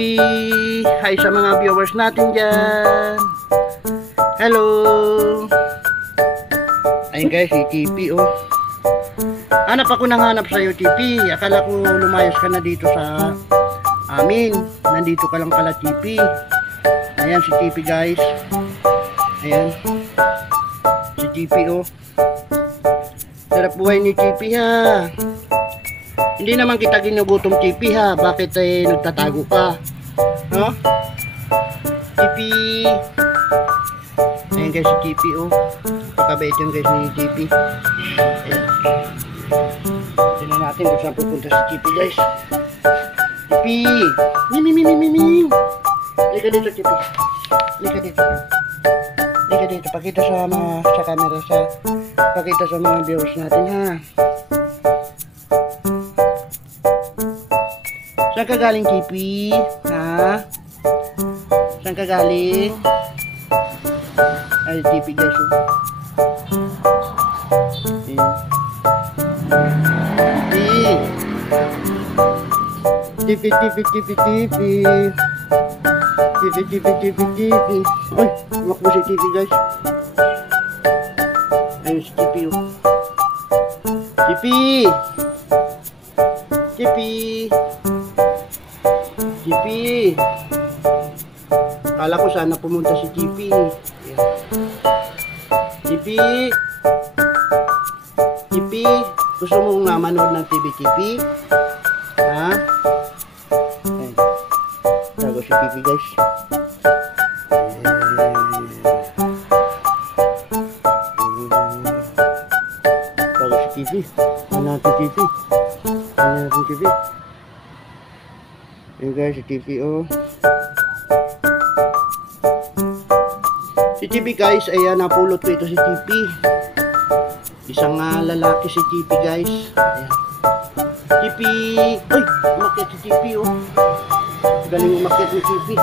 Hi sa mga viewers natin dyan. Hello. Ayun guys, si TP oh. Hanap ako ng hanap sa'yo TP. Akala ko lumayas ka na dito sa amin. Nandito ka lang pala TP. Ayan si TP guys. Ayan. Si TP oh. Sarap buhay ni TP ha. Hindi naman kita ginugutom TP ha. Bakit nagtatago ka? No? TP. Ayan guys si TP oh. Pakabait yan guys ni TP. Ayan. Tignan natin kung saan pupunta si TP guys. TP. Mimi. Lika dito TP. Lika dito. Lika dito. Pakita sa camera pakita sa mga viewers natin ha. Saan ka galing TP? Ha? Saan ka galing? Ay TP guys oh. TP. Uy, umakbo si TP guys. Ayun si TP oh. TP. Kala ko sana pumunta si TP. TP, gusto mo nga manood ng TV TP? Ha? Ayun. Tago si TP guys. Tago si TP. Ano natin TP? Ayun guys, si TP oh. Si TP guys, ayan, napulot ko ito si TP. Isang lalaki si TP guys. Ayan. TP. Uy, umakyat si TP oh. Galing umakyat ni TP.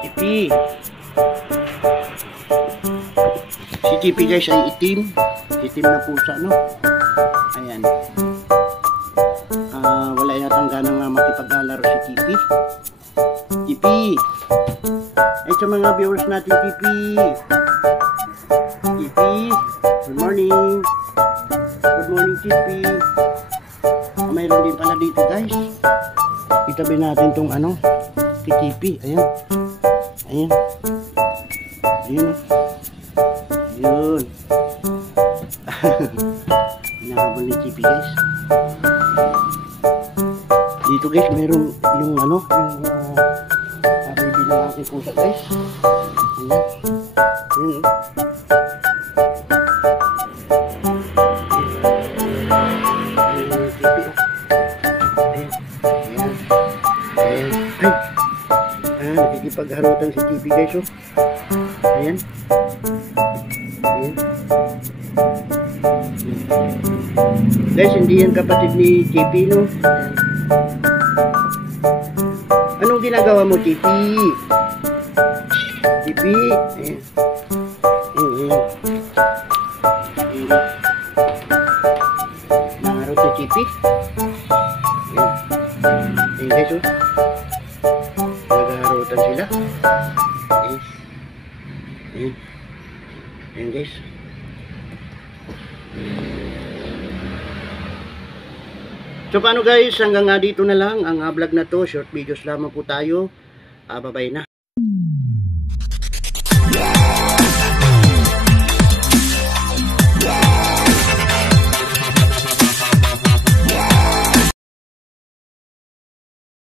TP. Si TP guys ay itim na pusa no. Ayan. Wala yatang ganang makipaglalaro si TP. Ay sa mga viewers natin TP. Good morning. Good morning TP. Mayroon din pala dito guys. Itabi natin tong si TP. Ayan. Ayun. Hinahabol ni TP guys. Dito guys, meron yung baby ng aking pusa guys. Ayan. Ayun. Nakikipagharutan si TP guys oh. Ayan. Guys, hindi yan kapatid ni TP no. Anong ginagawa mo TP? Ayan. Nangarot si TP. Ayan guys oh. Naghaharutan sila. Ayan guys. So paano guys, hanggang dito na lang ang vlog na to. Short videos lamang po tayo. Bye-bye na.